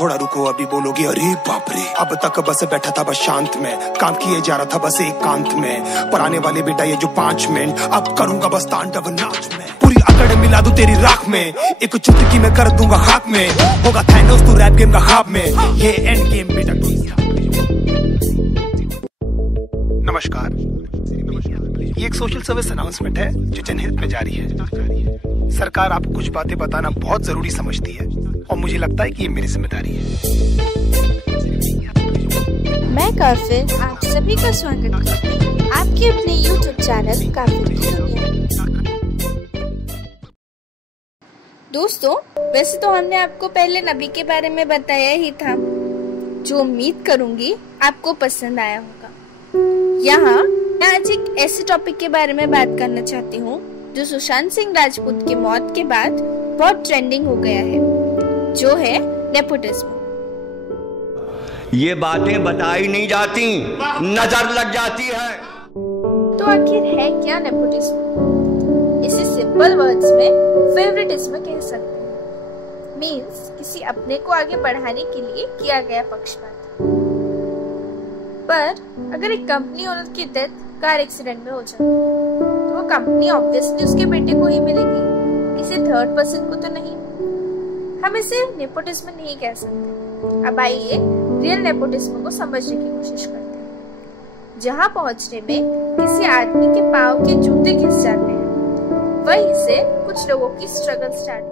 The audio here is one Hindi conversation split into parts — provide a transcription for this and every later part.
थोड़ा रुको अभी बोलोगे अरे बाप रे। अब तक बस बैठा था बस शांत में, काम किए जा रहा था बस एकांत में। पर आने वाले बेटा ये जो 5 मिनट अब करूंगा बस तांडव नाच में। पूरी अकड़ मिला दूं तेरी राख में, एक चुटकी में कर दूंगा खाक में। होगा थैनोस तू रैप गेम का ख्वाब में, ये एंड गेम बेटा तू। नमस्कार, ये एक सोशल सर्विस अनाउंसमेंट है जो जनहित में जारी है। सरकार आपको कुछ बातें बताना बहुत जरूरी समझती है और मुझे लगता है कि ये मेरी जिम्मेदारी है। मैं काफिर आप सभी का स्वागत करती हूँ आपके अपने YouTube चैनल काफिर की दुनिया। दोस्तों, वैसे तो हमने आपको पहले नबी के बारे में बताया ही था, जो उम्मीद करूंगी आपको पसंद आया होगा। यहाँ मैं आज एक ऐसे टॉपिक के बारे में बात करना चाहती हूँ जो सुशांत सिंह राजपूत की मौत के बाद बहुत ट्रेंडिंग हो गया है, जो है नेपोटिज्म। ये बातें बताई नहीं जाती, नजर लग जाती है। तो आखिर है क्या नेपोटिज्म? इसे सिंपल वर्ड्स में फेवरेटिज्म कह सकते हैं। मींस किसी अपने को आगे बढ़ाने के लिए किया गया पक्षपात। पर अगर एक कंपनी ओनर की डेथ कार एक्सीडेंट में हो जाती है तो वो कंपनी ऑब्वियसली उसके बेटे को ही मिलेगी, किसी थर्ड पर्सन को तो नहीं। हम इसे नेपोटिज्म नहीं कह सकते। अब आइए रियल नेपोटिज्म को समझने की कोशिश करते हैं, जहाँ पहुँचने में किसी आदमी के पाँव के जूते घिस जाते हैं। वहीं से कुछ लोगों की struggle start.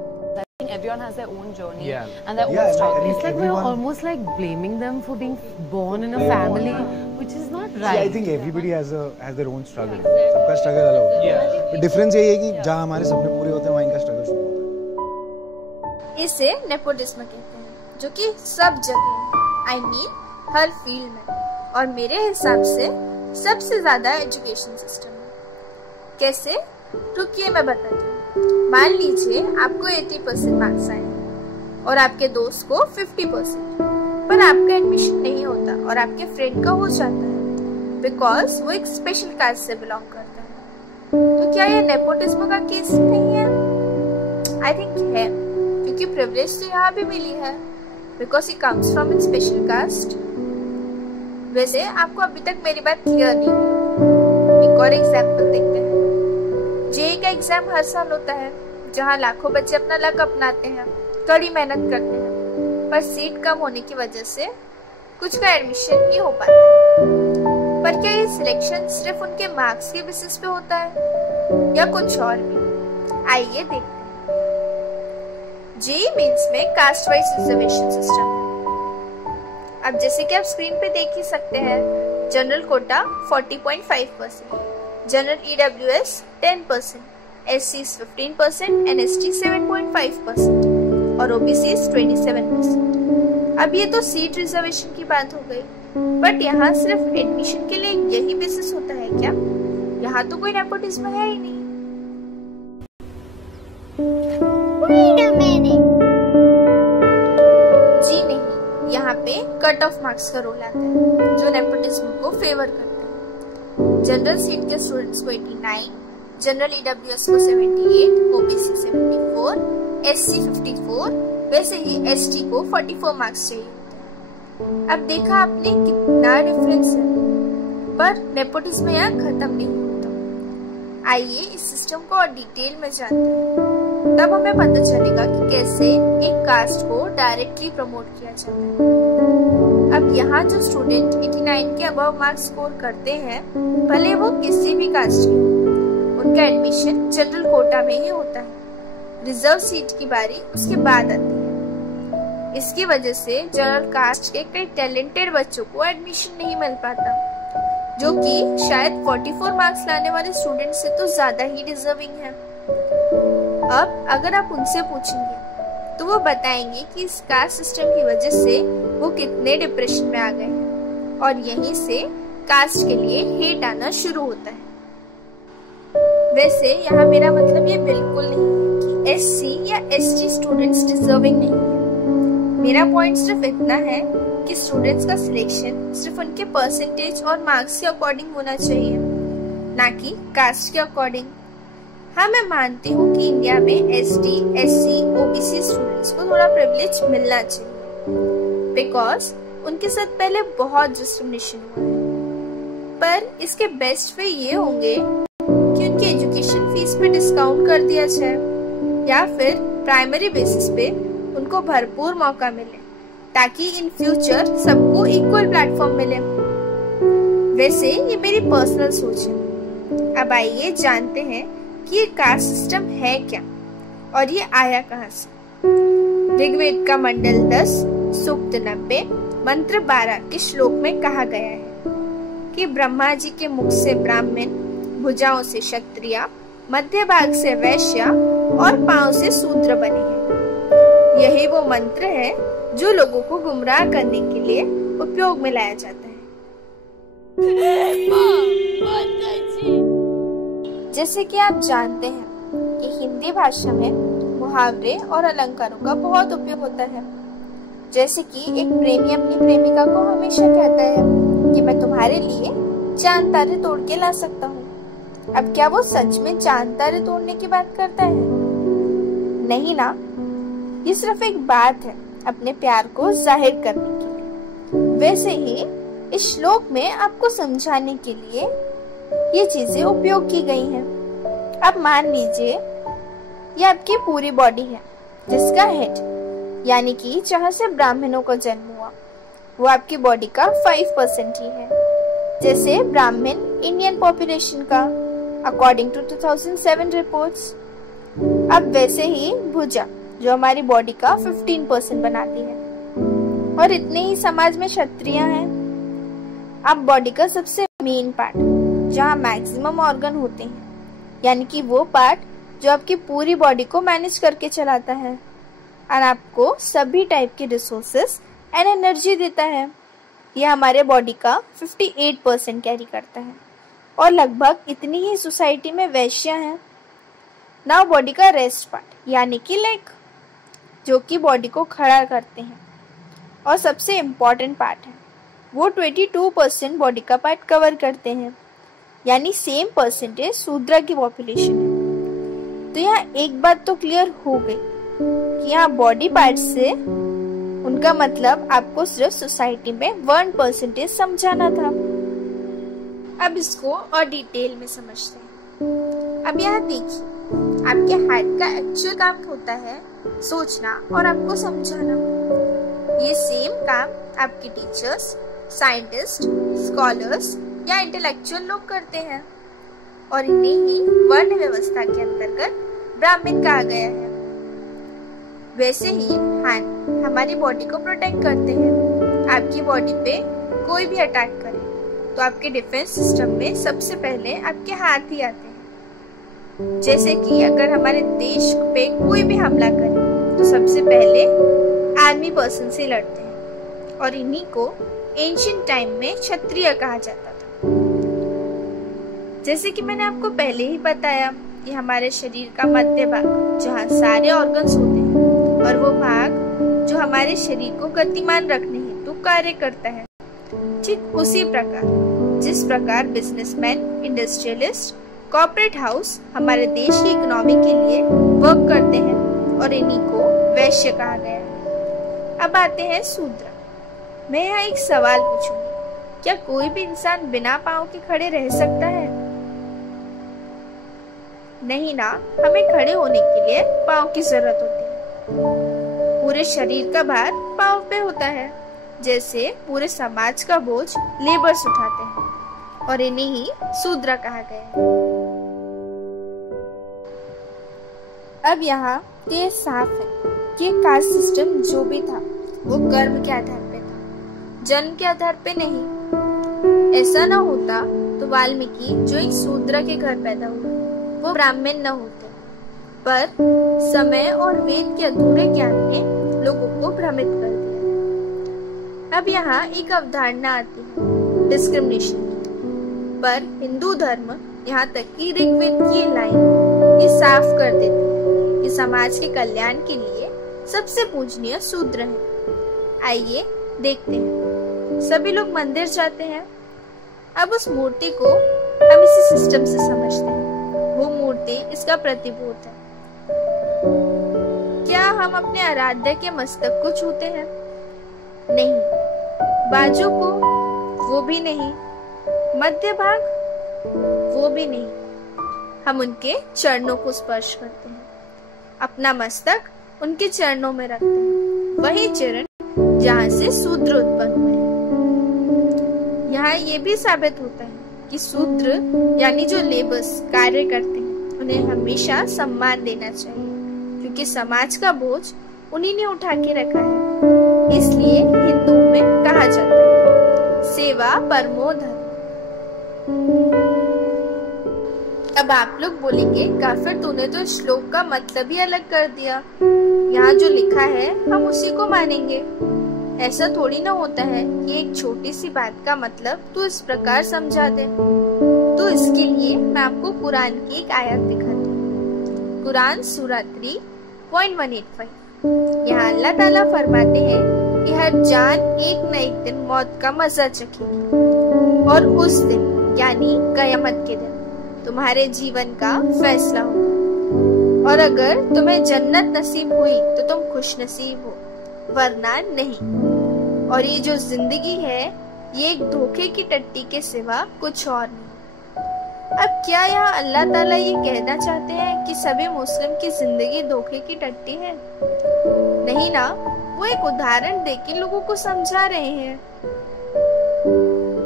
Everyone has their own journey and their own struggle. It's like we're almost like blaming them for being born in a family, which is not right. I think everybody has their own struggle. सबका struggle अलग होता है. Difference यही है कि जहाँ हमारे सपने पूरे होते हैं वहाँ इनका struggle शुरू होता है. इसे नेपोटिज्म कहते हैं, जो कि सब जगह I mean हर फील्ड में, और मेरे हिसाब से सबसे ज्यादा एजुकेशन सिस्टम में। कैसे? रुकिए मैं बताती हूँ। मान लीजिए आपको 80% मार्क्स आए और आपके दोस्त को 50%, पर आपका एडमिशन नहीं होता और आपके फ्रेंड का हो जाता है बिकॉज वो एक स्पेशल कास्ट से बिलोंग करता है। तो क्या ये नेपोटिज्म का केस नहीं है? आई थिंक है, क्योंकि प्रिविलेज तो यहाँ भी मिली है because he comes from in special caste. वैसे आपको अभी तक मेरी बात क्लियर नहीं हुई। एक और एग्जाम्पल देखते हैं। जेईई का एग्जाम हर साल होता है, जहाँ लाखों बच्चे अपना लक अपनाते हैं, कड़ी मेहनत करते हैं, पर सीट कम होने की वजह से कुछ का एडमिशन ही हो पाता है। पर क्या ये सिलेक्शन सिर्फ उनके मार्क्स के बेसिस पे होता है या कुछ और भी? आइए देखते हैं। जेईई मेंस में कास्ट वाइज रिजर्वेशन सिस्टम है। अब जैसे कि आप स्क्रीन पे देख ही सकते हैं, general quota 40.5%, general EWS 10%, SCs 15% and ST 7.5% और OBCs 27%। अब ये तो सीट रिजर्वेशन की बात हो गई, बट यहाँ सिर्फ एडमिशन के लिए यही बेसिस होता है क्या? यहाँ तो कोई नेपोटिज्म है ही नहीं। जी नहीं, यहाँ पे कट ऑफ मार्क्स का रोल आता है, जो नेपोटिज्म को फेवर करता है। जनरल सीट के स्टूडेंट्स को 89, जनरल EWS को 78, OBC 74, SC 54, वैसे ही ST को 44 मार्क्स चाहिए। अब देखा आपने कितना डिफरेंस है, पर नेपोटिज्म यहाँ खत्म नहीं होता। आइए इस सिस्टम को और डिटेल में जानते हैं, तब हमें पता चलेगा कि कैसे एक कास्ट को डायरेक्टली प्रमोट किया जाता है। अब यहाँ जो स्टूडेंट 89 के अबव मार्क्स स्कोर करते हैं, भले वो किसी भी कास्ट के, उनका एडमिशन जनरल कोटा में ही होता है। रिजर्व सीट की बारी उसके बाद आती है। इसकी वजह से जनरल कास्ट के कई टैलेंटेड बच्चों को एडमिशन नहीं मिल पाता, जो कि शायद 44 मार्क्स लाने वाले स्टूडेंट से तो ज्यादा ही डिजर्विंग है। अब अगर आप उनसे पूछेंगे तो वो बताएंगे कि इस कास्ट सिस्टम की वजह से वो कितने डिप्रेशन में आ गए हैं, और यहीं से कास्ट के लिए हेट आना शुरू होता है। वैसे यहाँ मेरा मतलब ये बिल्कुल नहीं है कि SC या ST स्टूडेंट्स डिजर्विंग नहीं है। मेरा पॉइंट सिर्फ इतना है कि स्टूडेंट्स का सिलेक्शन सिर्फ उनके परसेंटेज और मार्क्स के अकॉर्डिंग होना चाहिए, ना कि कास्ट के अकॉर्डिंग। हाँ, मैं मानती हूँ कि इंडिया में ST, SC, OBC स्टूडेंट्स को थोड़ा प्रिविलेज मिलना चाहिए, बिकॉज उनके साथ पहले बहुत डिस्क्रिमिनेशन हुआ है। पर इसके बेस्ट वे ये होंगे कि उनकी एजुकेशन फीस पे डिस्काउंट कर दिया जाए या फिर प्राइमरी बेसिस पे उनको भरपूर मौका मिले ताकि इन फ्यूचर सबको इक्वल प्लेटफॉर्म मिले। वैसे ये मेरी पर्सनल सोच है। अब आइए जानते हैं कि ये कास्ट सिस्टम है क्या और ये आया कहाँ से। ऋग्वेद का मंडल 10 सूक्त 90 मंत्र 12 के श्लोक में कहा गया है कि ब्रह्मा जी के मुख से ब्राह्मण, भुजाओं से क्षत्रिय, मध्य भाग से वैश्य और पांव से शूद्र बने हैं। यही वो मंत्र है जो लोगों को गुमराह करने के लिए उपयोग में लाया जाता है। जैसे कि आप जानते हैं कि हिंदी भाषा में मुहावरे और अलंकारों का बहुत उपयोग होता है। जैसे कि एक प्रेमी अपनी प्रेमिका को हमेशा कहता है कि मैं तुम्हारे लिए चांद तारे तोड़ के ला सकता हूँ। अब क्या वो सच में चांद तारे तोड़ने की बात करता है? नहीं ना, ये सिर्फ एक बात है अपने प्यार को जाहिर करने के लिए। वैसे ही इस श्लोक में आपको समझाने के लिए ये चीजें उपयोग की गई हैं। अब मान लीजिए ये आपकी पूरी बॉडी है जिसका हेड यानी कि जहाँ से ब्राह्मणों का जन्म हुआ वो आपकी बॉडी का 5% ही है। जैसे ब्राह्मण इंडियन पॉपुलेशन का अकॉर्डिंग टू 2007 रिपोर्ट्स। अब वैसे ही भुजा जो हमारी बॉडी का 15% बनाती है और इतने ही समाज में क्षत्रिय हैं। अब बॉडी का सबसे मेन पार्ट जहाँ मैक्सिमम ऑर्गन होते हैं यानी कि वो पार्ट जो आपकी पूरी बॉडी को मैनेज करके चलाता है और आपको सभी टाइप के रिसोर्सेस एंड एनर्जी देता है, यह हमारे बॉडी का 58% कैरी करता है और लगभग इतनी ही सोसाइटी में वैश्य हैं। नाउ बॉडी का रेस्ट पार्ट यानी कि लेग जो कि बॉडी को खड़ा करते हैं और सबसे इम्पॉर्टेंट पार्ट है वो 22% बॉडी का पार्ट कवर करते हैं यानी सेम परसेंटेज शूद्र की पॉपुलेशन है। तो यहाँ एक बात तो क्लियर हो गई कि यहाँ बॉडी पार्ट से उनका मतलब आपको सिर्फ सोसाइटी में 1% समझाना था। अब इसको और डिटेल में समझते हैं। अब यहाँ देखिए आपके हेड का एक्चुअल काम होता है सोचना और आपको समझाना। ये सेम काम आपके टीचर्स, साइंटिस्ट, स्कॉलर्स या इंटेलेक्चुअल लोग करते हैं और इन्हें ही वर्ण व्यवस्था के अंतर्गत ब्राह्मण कहा गया है। वैसे ही हैंड हमारी बॉडी को प्रोटेक्ट करते हैं। आपकी बॉडी पे कोई भी अटैक करे तो आपके डिफेंस सिस्टम में सबसे पहले आपके हाथ ही आते हैं। जैसे कि अगर हमारे देश पे कोई भी हमला करे तो सबसे पहले आर्मी पर्सन से लड़ते हैं और इन्हीं को एंशिएंट टाइम में क्षत्रिय कहा जाता था। जैसे कि मैंने आपको पहले ही बताया कि हमारे शरीर का मध्य भाग जहाँ सारे ऑर्गन्स होते हैं और वो भाग जो हमारे शरीर को गतिमान रखने हेतु कार्य करता है। ठीक उसी प्रकार जिस प्रकार बिजनेसमैन, इंडस्ट्रियलिस्ट, कॉर्पोरेट हाउस हमारे देश की इकोनॉमी के लिए वर्क करते हैं और इन्हीं को वैश्य कहा गया है। अब आते हैं शूद्र। मैं यहाँ एक सवाल पूछूंगी, क्या कोई भी इंसान बिना पाँव के खड़े रह सकता है? नहीं ना, हमें खड़े होने के लिए पाँव की जरूरत होती है। पूरे शरीर का भार पाँव पे होता है, जैसे पूरे समाज का बोझ लेबर्स उठाते हैं और इन्हें ही शूद्र कहा गया है। अब यहाँ ये साफ है कि कास्ट सिस्टम जो भी था वो कर्म के आधार पे था, जन्म के आधार पे नहीं। ऐसा ना होता तो वाल्मीकि जो एक शूद्र के घर पैदा हुए वो ब्राह्मण न होते, पर समय और वेद के अधूरे ज्ञान ने लोगों को भ्रमित कर दिया। अब यहाँ एक अवधारणा आती है डिस्क्रिमिनेशन की, पर हिंदू धर्म यहाँ तक कि ऋग्वेद की लाइन ये साफ कर देती है कि समाज के कल्याण के लिए सबसे पूजनीय शूद्र है। आइए देखते हैं। सभी लोग मंदिर जाते हैं। अब उस मूर्ति को हम इसी सिस्टम से समझते हैं। वो मूर्ति इसका प्रतिभूत है। क्या हम अपने आराध्य के मस्तक को छूते हैं? नहीं, बाजू को वो भी नहीं, मध्य भाग वो भी नहीं। हम उनके चरणों को स्पर्श करते हैं, अपना मस्तक उनके चरणों में रखते हैं, वही चरण जहाँ से शूद्र उत्पन्न हुए। यहाँ ये भी साबित होता है कि शूद्र यानी जो लेबर्स कार्य करते हैं उन्हें हमेशा सम्मान देना चाहिए, क्योंकि समाज का बोझ उन्हीं ने उठा के रखा है। इसलिए हिंदू में कहा जाता है सेवा परमो धर्म। अब आप लोग बोलेंगे काफिर तूने तो श्लोक का मतलब ही अलग कर दिया, यहाँ जो लिखा है हम उसी को मानेंगे। ऐसा थोड़ी ना होता है कि एक छोटी सी बात का मतलब तू इस प्रकार समझा दे। तो इसके लिए मैं आपको कुरान की एक आयत दिखाती हूँ। कुरान सूरा 3:185। यहाँ अल्लाह ताला फरमाते हैं कि हर जान एक न एक दिन मौत का मजा चखेगी, और उस दिन यानी कयामत के दिन तुम्हारे जीवन का फैसला होगा, और अगर तुम्हें जन्नत नसीब हुई तो तुम खुश नसीब हो, वरना नहीं। और ये जो जिंदगी है ये एक धोखे की टट्टी के सिवा कुछ और नहीं। अब क्या यहाँ अल्लाह ताला ये कहना चाहते हैं कि सभी मुस्लिम की जिंदगी धोखे की टट्टी है? नहीं ना, वो एक उदाहरण देके लोगों को समझा रहे हैं।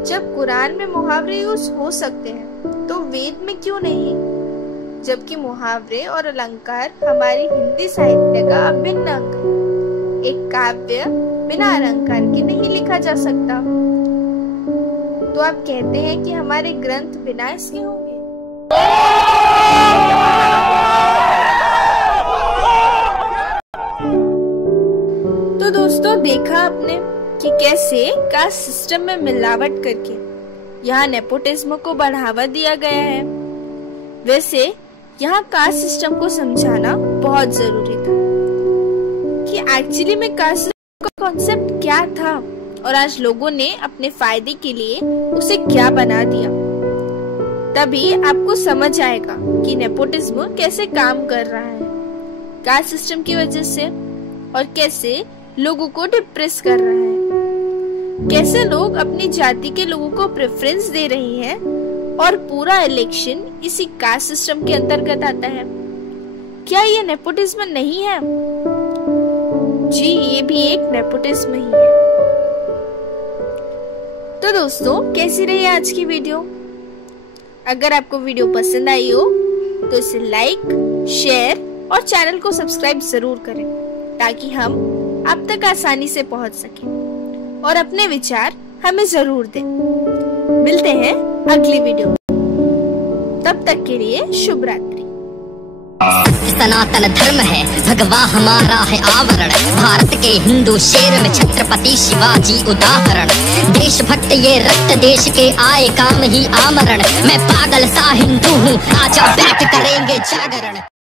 जब कुरान में मुहावरे यूज हो सकते हैं तो वेद में क्यों नहीं? जबकि मुहावरे और अलंकार हमारी हिंदी साहित्य का अभिन्न अंग है। एक काव्य बिना अलंकार के नहीं लिखा जा सकता। तो आप कहते हैं कि हमारे ग्रंथ बिना इसके होंगे? तो दोस्तों, देखा आपने कि कैसे कास्ट सिस्टम में मिलावट करके यहाँ नेपोटिज्म को बढ़ावा दिया गया है। वैसे यहाँ कास्ट सिस्टम को समझाना बहुत जरूरी था कि एक्चुअली में कास्ट का कॉन्सेप्ट क्या था, और आज लोगों ने अपने फायदे के लिए उसे क्या बना दिया। तभी आपको समझ आएगा कि नेपोटिज्म कैसे काम कर रहा है कास्ट सिस्टम की वजह से, और कैसे लोगों को डिप्रेस कर रहा है, कैसे लोग अपनी जाति के लोगों को प्रेफरेंस दे रहे हैं, और पूरा इलेक्शन इसी कास्ट सिस्टम के अंतर्गत आता है। क्या ये नेपोटिज्म नहीं है? जी, ये भी एक नेपोटिज्म ही है। तो दोस्तों, कैसी रही आज की वीडियो? अगर आपको वीडियो पसंद आई हो तो इसे लाइक, शेयर और चैनल को सब्सक्राइब जरूर करें, ताकि हम आप तक आसानी से पहुंच सकें, और अपने विचार हमें जरूर दें। मिलते हैं अगली वीडियो में, तब तक के लिए शुभ रात्रि। सनातन धर्म है, भगवा हमारा है आवरण, भारत के हिंदू शेर में छत्रपति शिवाजी उदाहरण। देशभक्त ये रक्त देश के आए काम ही आमरण, मैं पागल सा हिंदू हूँ, आजा बैठ करेंगे जागरण।